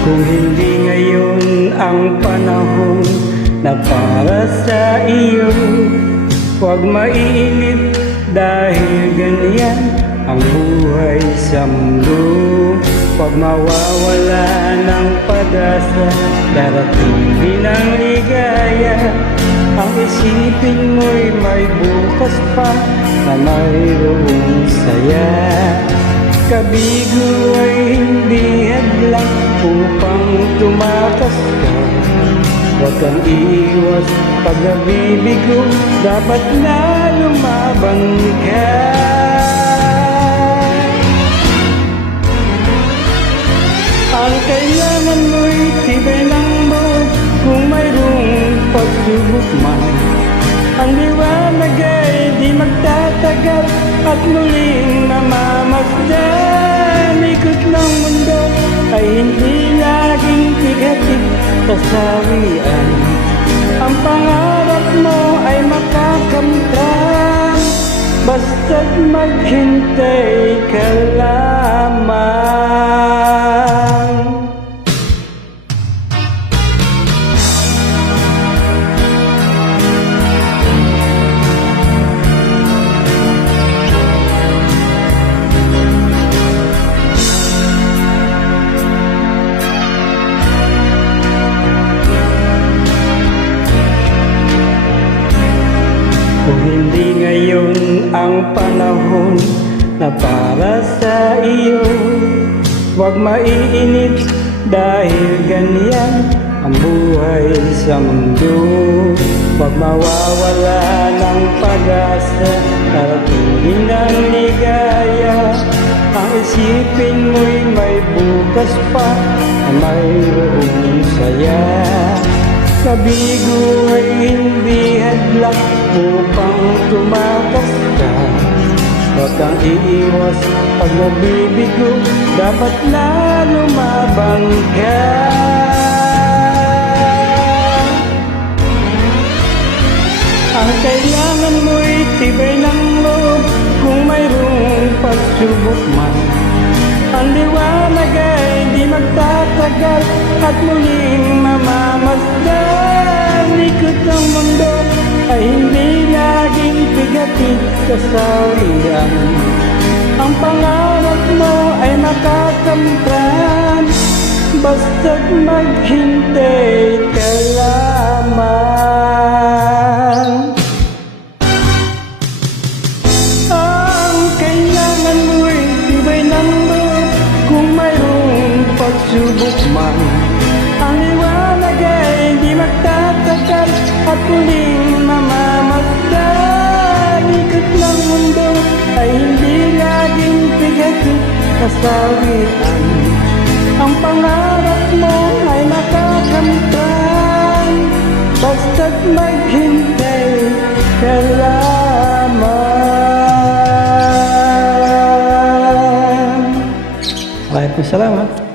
Kung hindi ngayon ang panahon na para sa iyo, huwag mainip dahil ganyan ang buhay sa mundo. Huwag mawawala ng pag-asa, darating din ang ligaya. Ang isipin mo'y may bukas pa na mayroong saya. Kabigo ay hindi hadlang upang tumakas ka. Huwag kang iiwas pag nabibigo, dapat na lumaban ka. Ang kailangan mo'y tibay ng loob kung mayroong pagsubok man. Ang liwanag ay di magtatagal at muling mamamasdan. Ikot ng mundo ay hindi laging tigatid kasawian. Ang pangarap mo ay makakamtan, basta't maghintay ka lamang. Kung hindi ngayon ang panahon na para sa iyo, huwag maiinip dahil ganyan ang buhay sa mundo. Huwag mawawala ng pag-asa, darating din ang ligaya. Ang isipin mo'y may bukas pa na mayroong saya. Kabigo ay hindi hadlang upang tumakas ka. Huwag kang iiwas pag nabibigo, dapat na lumaban ka. Ang kailangan mo'y tibay ng loob kung mayroong pagsubok man. Ang liwanag ay di magtatagal at muling mamamasdan. Ikot ng mundo ay hindi laging bigatid kasawian. Ang pangarap mo ay makakamtan, basta't maghintay ka lamang. Ang kailangan mo'y tibay ng loob kung mayroong pagsubok man. Ang liwanag ay di magtatagal at muling mamamasdan. Ikot ng mundo ay hindi laging bigatid kasawian. Ang pangarap mo ay makakamtan, basta't maghintay ka lamang. Maraming salamat.